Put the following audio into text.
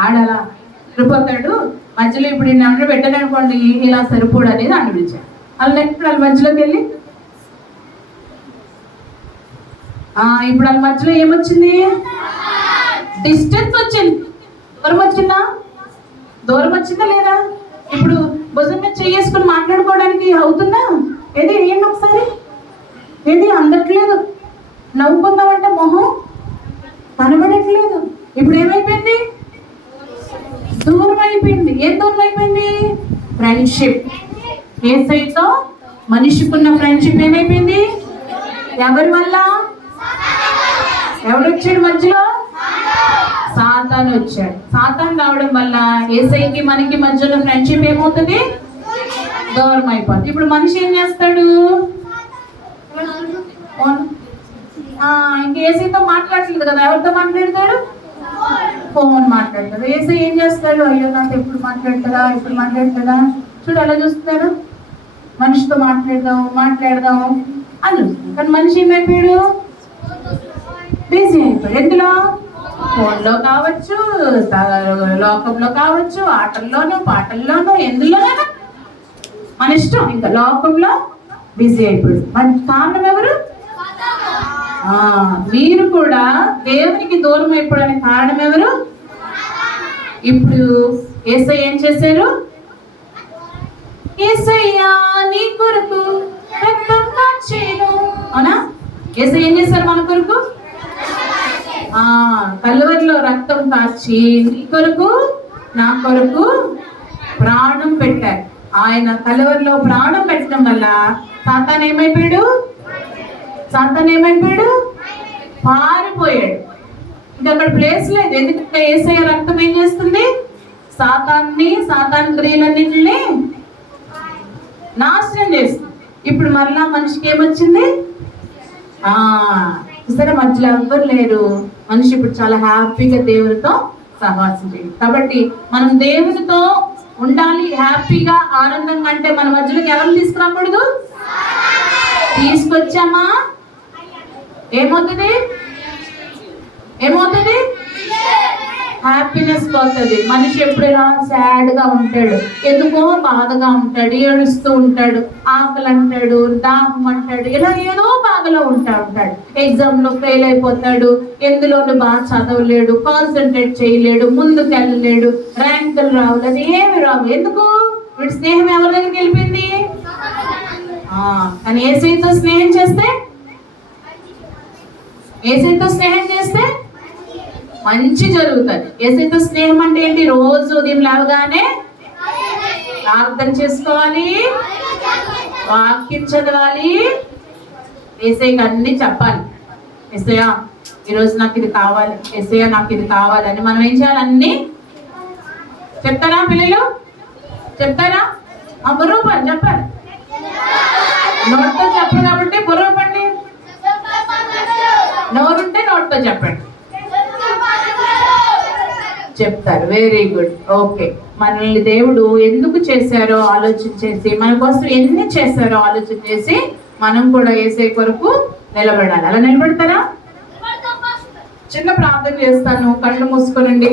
ఆడలా సరిపోతాడు, మధ్యలో ఇప్పుడు ఈ నెంబర్ పెట్టారనుకోండి ఇలా సరిపోడు అనేది అనిపించాడు. వాళ్ళ నెక్స్ట్ వాళ్ళ మధ్యలోకి వెళ్ళి ఇప్పుడు వాళ్ళ మధ్యలో ఏమొచ్చింది? డిస్టెన్స్ వచ్చింది. దూరం వచ్చిందా లేదా? ఇప్పుడు భుజం మీద చేసుకుని మాట్లాడుకోవడానికి అవుతుందా? ఏంటి ఒకసారి అందట్లేదు. నవ్వుకుందామంటే మొహం కనబడట్లేదు. ఇప్పుడు ఏమైపోయింది? దూరం అయిపోయింది. ఏం దూరం అయిపోయింది? ఫ్రెండ్షిప్. యేసయ్యతో మనిషికున్న ఫ్రెండ్షిప్ ఏమైపోయింది? ఎవరి వల్ల? ఎవడొచ్చాడు మధ్యలో? సాతాను వచ్చాడు. సాతాను రావడం వల్ల యేసయ్యకి మనకి మధ్యలో ఫ్రెండ్షిప్ ఏమవుతుంది? దూరం అయిపోతుంది. ఇప్పుడు మనిషి ఏం చేస్తాడు? ఇంక యేసయ్యతో మాట్లాడలేదు కదా, ఎవరితో మాట్లాడతాడు? ఫోన్ మాట్లాడతాడు. యేసయ్య ఏం చేస్తాడు? అయ్యో నాకు ఎప్పుడు మాట్లాడతాడా చూడు అలా చూస్తాడు. మనిషితో మాట్లాడదాం అని చూస్తాడు. కానీ మనిషి ఏమైపోయాడు? బిజీ అయిపోయాడు. ఎందులో? ఫోన్లో కావచ్చు, లోకంలో కావచ్చు, ఆటల్లోనూ పాటల్లోనూ ఎందులోనైనా మన ఇష్టం. ఇంకా లోకంలో బిజీ అయిపోయాడు. మన కారణం ఎవరు? మీరు కూడా దేవునికి దూరం అయిపోవడానికి కారణం ఎవరు? ఇప్పుడు యేసయ్య ఏం చేశారు? యేసయ్య నీ కొరకు రక్తం కార్చెను. అవునా? యేసయ్య ఏం చేశారు మన కొరకు? కల్వరిలో రక్తం కార్చి నీ కొరకు నా కొరకు ప్రాణం పెట్టారు. ఆయన కల్వరిలో ప్రాణం పెట్టడం వల్ల సాతాను ఏమైపోయాడు? పారిపోయాడు. ఇంకా అక్కడ ప్లేస్ లేదు. ఎందుకంటే యేసయ్య రక్తం ఏం చేస్తుంది? సాతాన్ క్రియలన్నింటినీ నాశనం చేస్తుంది. ఇప్పుడు మరలా మనిషికి ఏమొచ్చింది? సరే మధ్యలో ఎవ్వరు లేరు. మనిషి ఇప్పుడు చాలా హ్యాపీగా దేవునితో సహవాసం చేయాలి. కాబట్టి మనం దేవునితో ఉండాలి హ్యాపీగా, ఆనందంగా. అంటే మన మధ్యలోకి ఎవరు తీసుకురాకూడదు? తీసుకొచ్చామా ఏమవుతుంది? హ్యాపీనెస్ పోతుంది. మనిషి ఎప్పుడైనా సాడ్ గా ఉంటాడు, ఎందుకో బాధగా ఉంటాడు, ఏడుస్తూ ఉంటాడు, ఆకలి అంటాడు, దాహం అంటాడు, ఇలా ఏదో బాధలో ఉంటాడు. ఎగ్జామ్ లో ఫెయిల్ అయిపోతాడు, ఎందులోనూ బాగా చదవలేడు, కాన్సన్ట్రేట్ చేయలేడు, ముందుకు వెళ్ళలేడు, ర్యాంకులు రావు, ఏమి రావు. ఎందుకు? వీడి స్నేహం ఎవరి దగ్గరికి వెళ్ళిపోయింది? కానీ యేసయ్యతో స్నేహం చేస్తే మంచి జరుగుతుంది. యేసయ్యతో స్నేహం అంటే ఏంటి? రోజు ఉదయం లేవగానే ప్రార్థన చేసుకోవాలి, వాక్యం చదవాలి, యేసయ్యకి అన్ని చెప్పాలి. యేసయ్య ఈరోజు నాకు ఇది కావాలి, యేసయ్య నాకు ఇది కావాలని మనం ఏం చేయాలి? అన్ని చెప్తారా? పిల్లలు చెప్తారా? బుర్రపని చెప్పాలి. నోట్తో చెప్పరు కాబట్టి బుర్రపండి. నోరుంటే నోట్తో చెప్పండి. చెప్తారు. Very good. ఓకే. మనల్ని దేవుడు ఎందుకు చేశారో ఆలోచన చేసి, మన కోసం ఎన్ని చేశారో ఆలోచన చేసి మనం కూడా యేసయ్య కొరకు నిలబడాలి. అలా నిలబడతారా? చిన్న ప్రార్థన చేస్తాను. కళ్ళు మూసుకోనండి.